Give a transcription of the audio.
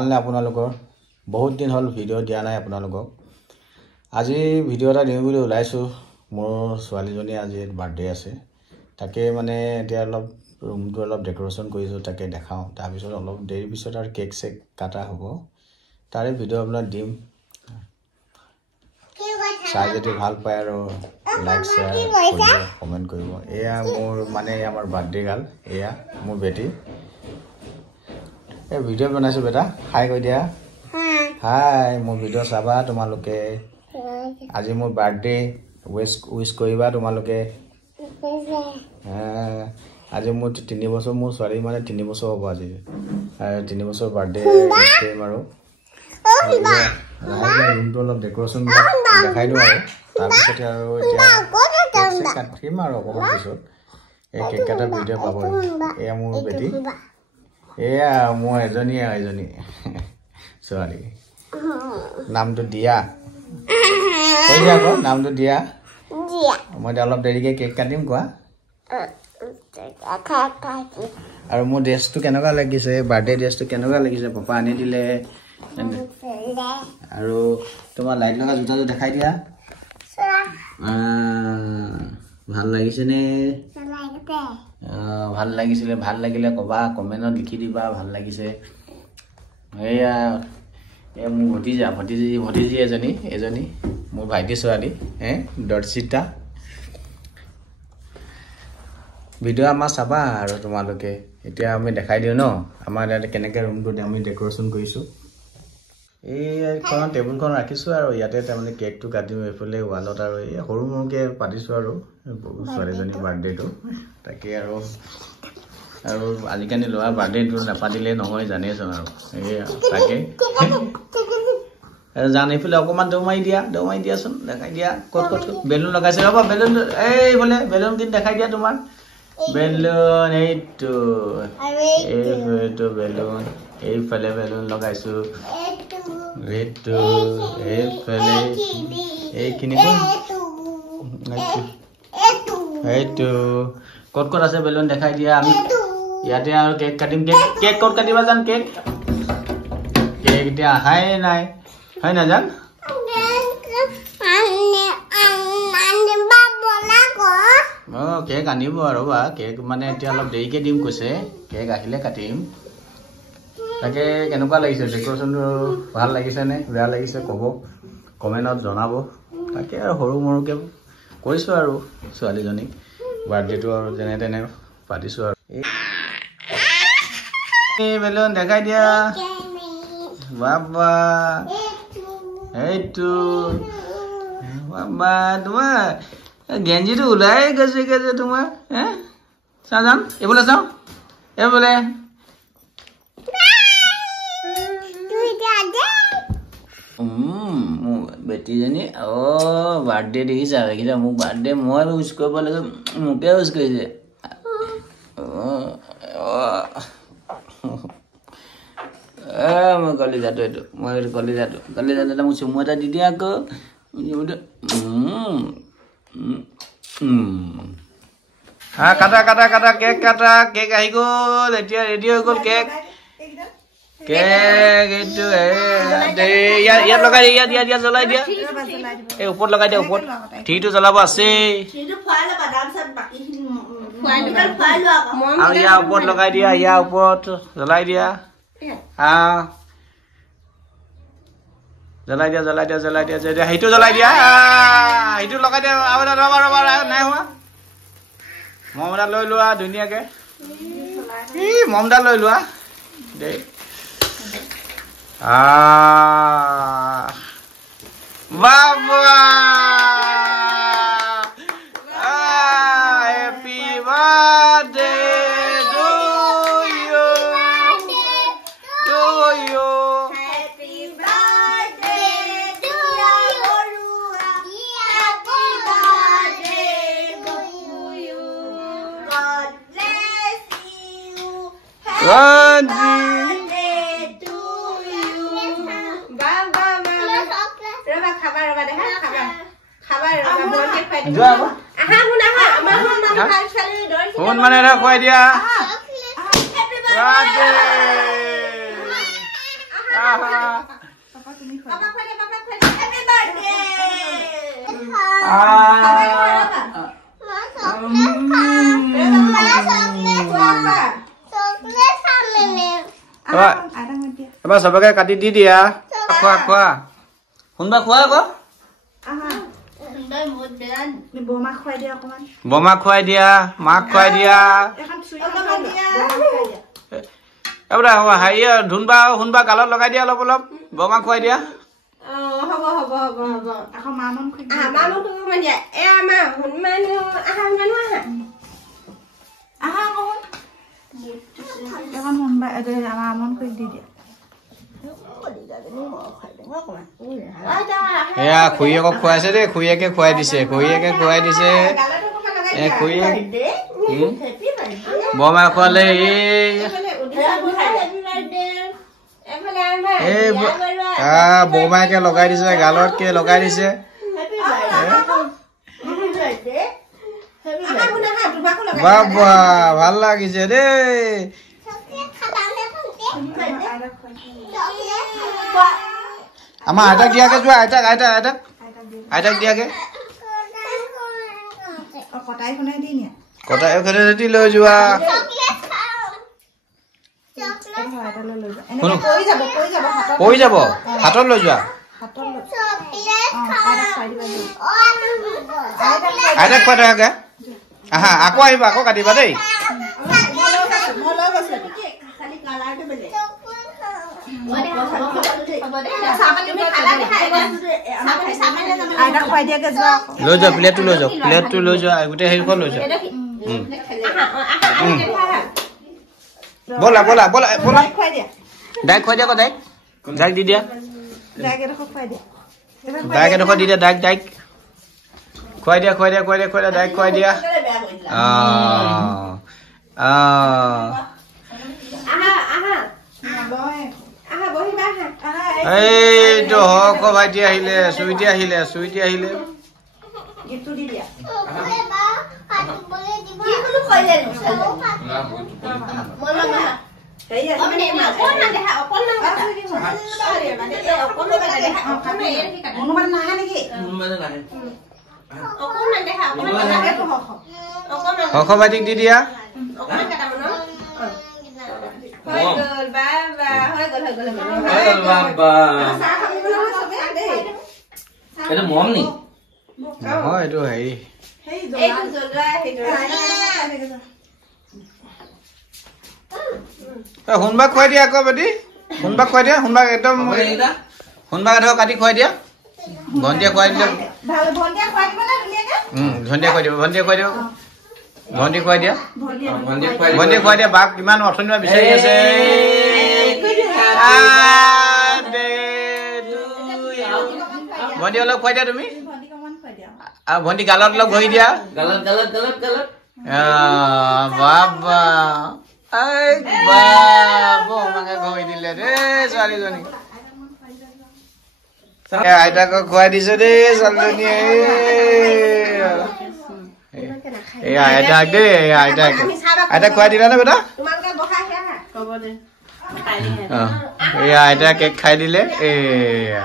ভালনে আপোনালোকৰ বহুত দিন হ'ল ভিডিঅ' দিয়া নাই আপোনালোকক আজি ভিডিঅ' এটা দিম বুলি ওলাইছো মোৰ ছোৱালীজনী আজি বাৰ্থডে আছে তাকে মানে এতিয়া অলপ ৰুমটো অলপ ডেকোৰেশ্যন কৰিছো তাকে দেখাও তাৰ পিছত অলপ দেৰি পিছত আৰু কেক চেক কাটা হ'ব তাৰে ভিডিঅ' আপোনাক দিম চাই যদি ভাল পায় আৰু লাইক শেয়াৰ কৰিব কমেন্ট কৰিব এয়া মোৰ মানে আমাৰ বাৰ্থডে গাল এয়া মোৰ বেটি এই ভিডিঅ' বনাইছো বেটা হাই কৈ দিয়া হাই মোৰ ভিডিঅ' চাবা তোমালোকে আজি মোৰ বাৰ্থডে উইশ কৰিবা তোমালোকে আজি মোৰ 3 বছৰ মোৰ ছোৱালী মানে 3 বছৰ হ'ব আজি 3 বছৰ বাৰ্থডে কৰিম আৰু ৰুমটো অলপ ডেকোৰেশ্যন দেখাই দিওঁ আৰু তাৰপিছতে আৰু এতিয়া কাটিম আৰু অকণমান পিছত এই কেক কাটা ভিডিঅ' পাব এয়া মোৰ বেটি এয়া মোৰ এজনী ছোৱালী নামটো দিয়া কৈ দিয়া আকৌ নামটো দিয়া মই অলপ দেৰিকৈ কেক কাটিম কোৱা আৰু মোৰ ড্ৰেছটো কেনেকুৱা লাগিছে বাৰ্থডে ড্ৰেছটো কেনেকুৱা লাগিছে পাপা আনি দিলে আৰু তোমাৰ লাইট লগা জোতাটো দেখাই দিয়া ভাল লাগিছে নে ভাল লাগিছিলে ভাল লাগিলে কবা কমেন্টত লিখি দিবা ভাল লাগিছে এয়া এ মোৰ ভতিজি এজনী মোৰ ভাইটি ছোৱালী দৰ্শিতা ভিডিঅ' আমাৰ চাবা আৰু তোমালোকে এতিয়া আমি দেখাই দিওঁ ন আমাৰ ইয়াত কেনেকৈ ৰুমটো আমি ডেকোৰেশ্যন কৰিছোঁ এইখন টেবুলখন ৰাখিছোঁ আৰু ইয়াতে তাৰমানে কেকটো কাটিম এইফালে ৱালত আৰু এই সৰু সৰুকৈ পাতিছোঁ আৰু ছোৱালীজনীৰ বাৰ্থডেটো তাকে আৰু আজিকালি ল'ৰা বাৰ্থডেটো নাপাতিলে নহয় জানেচোন আৰু এই তাকে জান এইফালে অকণমান দৌ মাৰি দিয়াচোন দেখাই দিয়া ক'ত বেলুন লগাইছে ৰ'বা বেলুন এই বোলে বেলুন কিন্তু দেখাই দিয়া তোমাৰ বেলুন এইটো বেলুন এইফালে বেলুন লগাইছো এইটো এইফালে এইখিনি এইটো ক'ত আছে বেলুন দেখাই দিয়া আমি ইয়াতে আৰু কেক কাটিম কেক ক'ত কাটিবা জান কেক এতিয়া আহাই নাই হয় না জান কেক আনিব আৰু বা কেক মানে এতিয়া অলপ দেৰিকে দিম কৈছে কেক আহিলে কাটিম তাকে কেনেকুৱা লাগিছে ডেকোৰেশ্যনটো ভাল লাগিছে নে বেয়া লাগিছে ক'ব কমেণ্টত জনাব তাকে আৰু সৰু মৰুকে কৈছোঁ আৰু ছোৱালীজনীক বাৰ্থডেটো আৰু যেনে তেনে পাতিছোঁ আৰু এই বেলুন দেখাই দিয়া বাবা এইটো বাবা তোমাৰ গেঞ্জিটো ওলাই গৈছে তোমাৰ চাওঁ যাম এইবোলে চাওঁ এইবোলে বেটিজনী বাৰ্থডে দেখিছা মোক বাৰ্থডে মই উইচ কৰিব লাগে মোকে উইচ কৰিছে মই কলিজাটো এইটো মই কলিজাটো মোক চুমু এটা দি দিয়া আকৌ কাটা কেক আহি গ'ল এতিয়া ৰেডি হৈ গ'ল কেক এইটো ইয়াত লগাই দিয়া ইয়াত জ্বলাই দিয়া এই ওপৰত লগাই দিয়া ওপৰত ঠিটো জ্বলাব আছেই আৰু ইয়াৰ ওপৰত লগাই দিয়া ইয়াৰ ওপৰত জ্বলাই দিয়া জ্বলাই দিয়া সেইটো জ্বলাই দিয়া সেইটো লগাই দিয়া আৰু ৰবা নাই হোৱা মম এটা লৈ লোৱা ধুনীয়াকে মম এটা লৈ লোৱা দেই বাবা happy birthday to you happy birthday to you happy birthday to you God bless you phone মানে খুৱাই দিয়া এবাৰ সবকে কাটি দি দিয়া খোৱা খোৱা শুনবা খোৱা আকৌ বমা খুৱাই দিয়া মাক খুৱাই দিয়া এবাৰ হেৰি ধুনবা শুনবা গালত লগাই দিয়া অলপ অলপ বমা খুৱাই দিয়া এয়া খুৰীয়েকক খুৱাইছে দেই খুৰীয়েকে খুৱাই দিছে খুৰীয়েকে খুৱাই দিছে বৰমাই খুৱালে বৰমাইকে লগাই দিছে গালতকে লগাই দিছে বাবা ভাল লাগিছে দেই আমাৰ আইতাক দিয়াকে যোৱা আইতাক আইতাক আইতাক আইতাক দিয়াকে কটাই খনে দি লৈ যোৱা পৰি যাব হাতত লৈ যোৱা আইতাক খুৱাই থাকাকে আহা আকৌ আহিবা আকৌ কাটিবা দেই লৈ যোৱা প্লেটটো লৈ যোৱা গোটেই হেৰিখন লৈ যোৱা ব'লা ব'লা ব'লা ব'লা ডাইক খুৱাই দিয়া আকৌ ডাইক ডাইক দি দিয়া ডাইক এডোখৰ দি দিয়া ডাইক ডাইক খুৱাই দিয়া খুৱাই দিয়া খুৱাই দিয়া খুৱাই দিয়া ডাইক খুৱাই দিয়া এইটো হক ভাইটি আহিলে চুইটি আহিলে চুইটি আহিলে হক ভাইটিক দি দিয়া এইটো হেৰি শুনবা খুৱাই দিয়া আকৌ বেটি শুনবা খুৱাই দিয়া শুনবা একদম শুনবা এডোখৰ কাটি খুৱাই দিয়া ভণ্টিয়ে খুৱাই দিলে ভণ্টিয়ে খুৱাই দিব ভণ্টিয়ে খুৱাই দিব ভণ্টি খুৱাই দিয়া ভণ্টিয়ে খুৱাই দিয়া বাক কিমান অথনিবা বিচাৰি আছে ভণ্টি অলপ খুৱাই দিয়া তুমি আৰু ভণ্টি গালত অলপ ঘঁহি দিয়া বাবা বমাকে ঘঁহি দিলে দেই ছোৱালীজনী আইতাকক খুৱাই দিছো দেই ছোৱালীজনীয়ে এয়া আইতাক দেই আইতাক আইতাক খুৱাই দিলা নে বেটা এয়া আইতা কেক খাই দিলে এয়া